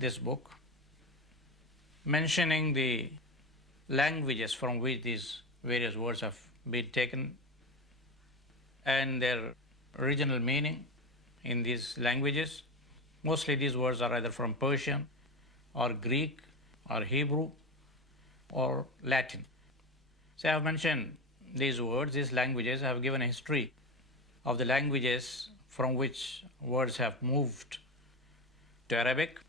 this book, mentioning the languages from which these various words have been taken and their original meaning in these languages. Mostly these words are either from Persian or Greek or Hebrew or Latin. So I have mentioned these words, these languages. I have given a history of the languages from which words have moved to Arabic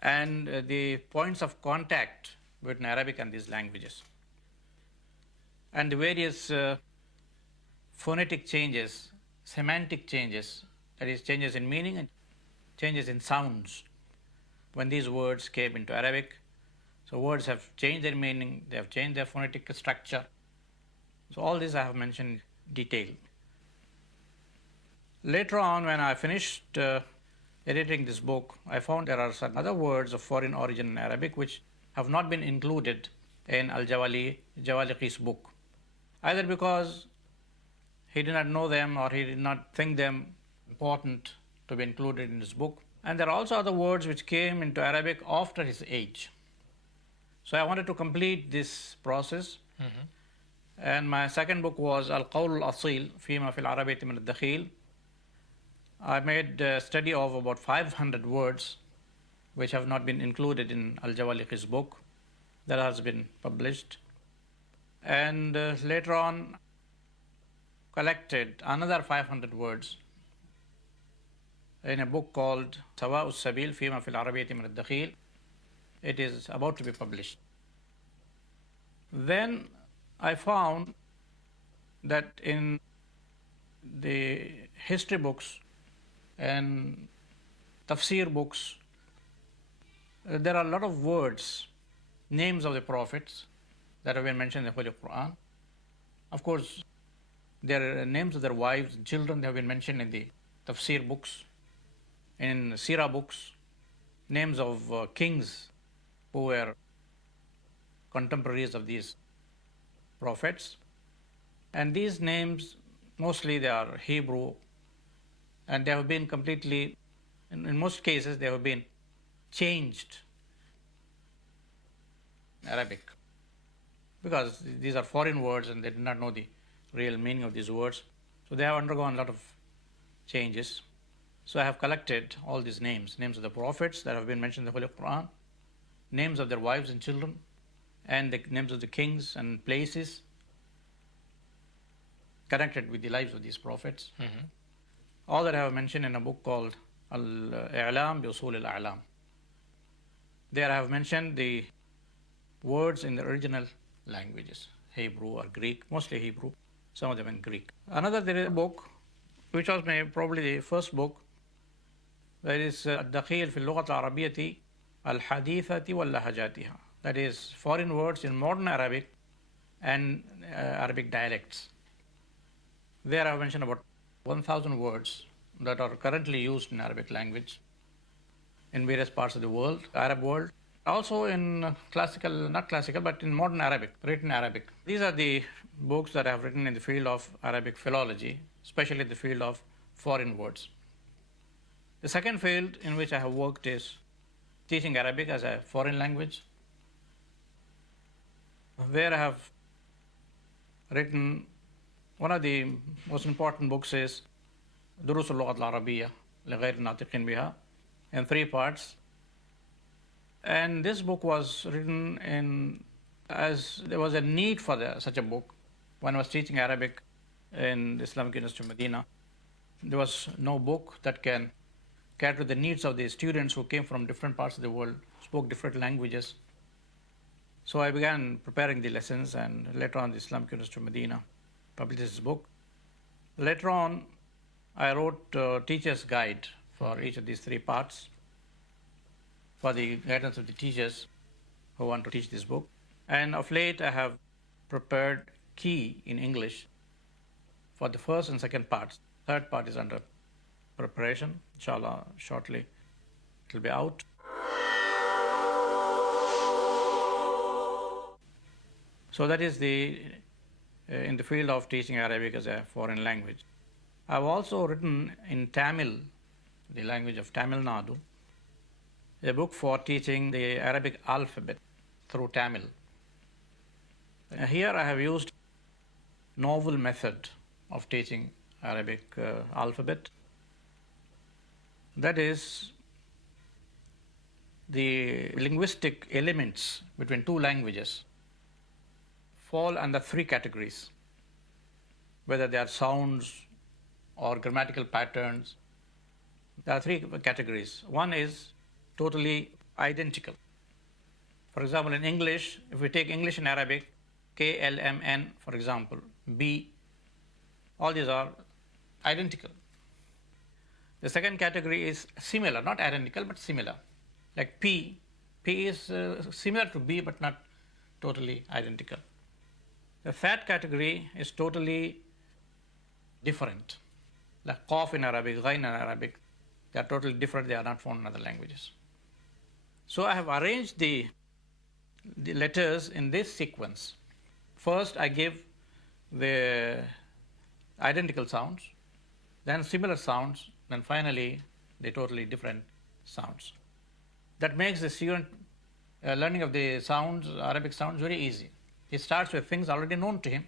and the points of contact between Arabic and these languages, and the various phonetic changes, semantic changes, that is, changes in meaning and changes in sounds when these words came into Arabic. So words have changed their meaning, they have changed their phonetic structure. So all this I have mentioned in detail. Later on, when I finished editing this book, I found there are some other words of foreign origin in Arabic which have not been included in Al-Jawaliqi's book, either because he did not know them or he did not think them important to be included in his book. And there are also other words which came into Arabic after his age. So I wanted to complete this process. And my second book was Al-Qawl Al-Asil Fima Fil Arabiyyati Min Al-Dakhil. I made a study of about 500 words which have not been included in Al-Jawaliqi's book. That has been published. And later on, collected another 500 words in a book called Sawa'u Sabil Fima Fil Arabiyyati Min Al-Dakhil. It is about to be published. Then I found that in the history books and tafsir books, there are a lot of words, names of the prophets that have been mentioned in the Holy Quran. Of course, there are names of their wives and children that have been mentioned in the tafsir books, in seerah books, names of kings who were contemporaries of these prophets. And these names, mostly they are Hebrew, and they have been completely, in most cases, they have been changed in Arabic, because these are foreign words and they did not know the real meaning of these words. So they have undergone a lot of changes. So I have collected all these names of the prophets that have been mentioned in the Holy Quran, names of their wives and children, and the names of the kings and places connected with the lives of these prophets. All that I have mentioned in a book called Al-I'lam bi Usul Al-A'lam. There I have mentioned the words in the original languages, Hebrew or Greek, mostly Hebrew, some of them in Greek. There is a book, which was probably the first book, that is Ad-Dakhil fi al-Lughat al-Arabiyyati al-Hadithati wal-Lahajatiha. That is foreign words in modern Arabic and Arabic dialects. There I have mentioned about 1,000 words that are currently used in Arabic language in various parts of the world, Arab world. Also in not classical, but in modern Arabic, written Arabic. These are the books that I have written in the field of Arabic philology, especially the field of foreign words. The second field in which I have worked is teaching Arabic as a foreign language, where I have written one of the most important books is Durus al-Lughat al-Arabiyya لغير الناطقين بها, in 3 parts. And this book was written as there was a need for such a book. When I was teaching Arabic in the Islamic University of Medina, there was no book that can cater to the needs of the students who came from different parts of the world, spoke different languages. So I began preparing the lessons, and later on the Islamic University of Medina published this book. Later on, I wrote a teacher's guide for each of these 3 parts for the guidance of the teachers who want to teach this book. And of late, I have prepared key in English for the first and second parts. Third part is under preparation. Inshallah, shortly it will be out. So that is in the field of teaching Arabic as a foreign language. I've also written in Tamil, the language of Tamil Nadu, a book for teaching the Arabic alphabet through Tamil. Here I have used novel method of teaching Arabic alphabet. That is, the linguistic elements between two languages fall under three categories, whether they are sounds or grammatical patterns. There are three categories. One is totally identical. For example, in English, if we take English and Arabic, K, L, M, N, for example, B, all these are identical. The second category is similar, not identical, but similar. Like P, P is similar to B, but not totally identical. The third category is totally different. Like Qaf in Arabic, Ghain in Arabic, they are totally different, they are not found in other languages. So I have arranged the letters in this sequence. First, I give the identical sounds, then similar sounds, then finally the totally different sounds. That makes the student learning of the sounds, Arabic sounds, very easy. He starts with things already known to him,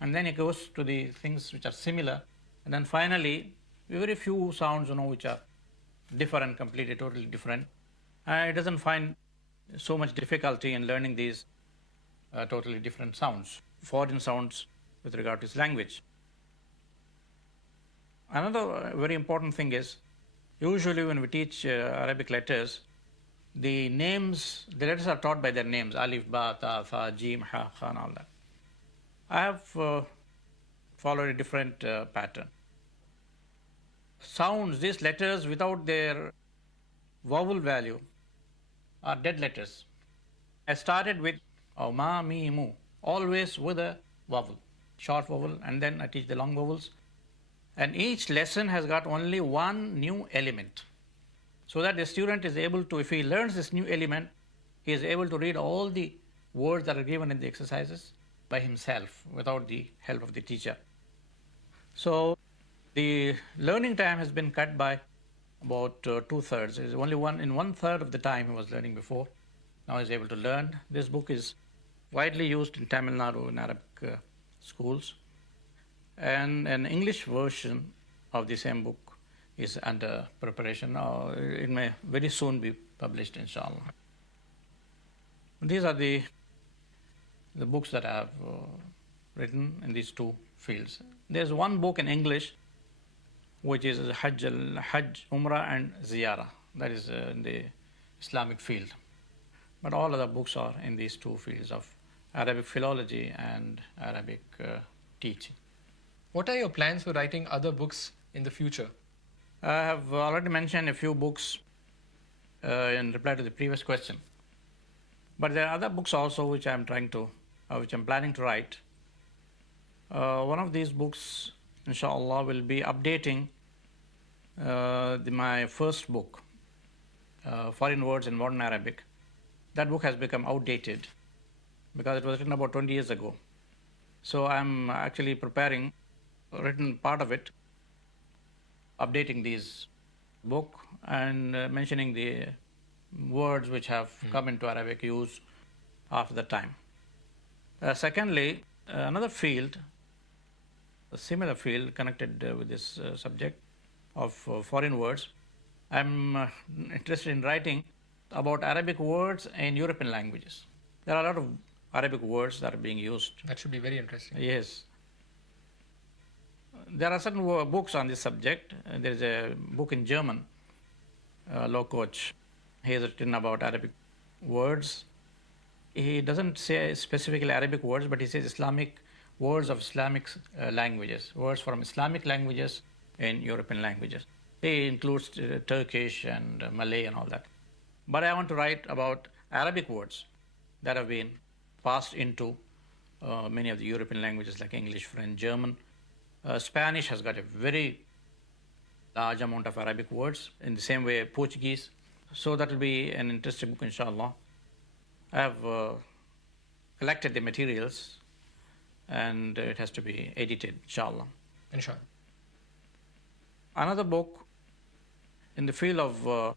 and then he goes to the things which are similar, and then finally very few sounds which are different, completely, totally different. He doesn't find so much difficulty in learning these totally different sounds, foreign sounds with regard to his language. Another very important thing is, usually when we teach Arabic letters, the letters are taught by their names, alif, ba, ta, tha, jim, ha, kha, and all that. I have followed a different pattern. Sounds, these letters without their vowel value are dead letters. I started with ma, mi, mu, always with a vowel, short vowel, and then I teach the long vowels. And each lesson has got only one new element, so that the student is able to, if he learns this new element, he is able to read all the words that are given in the exercises by himself without the help of the teacher. So the learning time has been cut by about 2/3. It's only in 1/3 of the time he was learning before. Now he's able to learn. This book is widely used in Tamil Nadu in Arabic schools. And an English version of the same book is under preparation. It may very soon be published, inshallah. These are the books that I have written in these two fields. There's one book in English which is Hajj, Umrah and Ziyarah. That is in the Islamic field. But all other books are in these two fields of Arabic philology and Arabic teaching. What are your plans for writing other books in the future? I have already mentioned a few books in reply to the previous question. But there are other books also which I'm planning to write. One of these books, inshallah, will be updating my first book, Foreign Words in Modern Arabic. That book has become outdated because it was written about 20 years ago. So I'm actually written part of it, updating this book and mentioning the words which have come into Arabic use after that time. Secondly, another field, a similar field connected with this subject of foreign words, I'm interested in writing about Arabic words in European languages. There are a lot of Arabic words that are being used. That should be very interesting. Yes. There are certain books on this subject. There is a book in German, Low Coach. He has written about Arabic words. He doesn't say specifically Arabic words, but he says Islamic words of Islamic languages, words from Islamic languages in European languages. He includes Turkish and Malay and all that. But I want to write about Arabic words that have been passed into many of the European languages like English, French, German. Spanish has got a very large amount of Arabic words, in the same way Portuguese. So that will be an interesting book, inshallah. I have collected the materials and it has to be edited, inshallah. Inshallah. Another book in the field of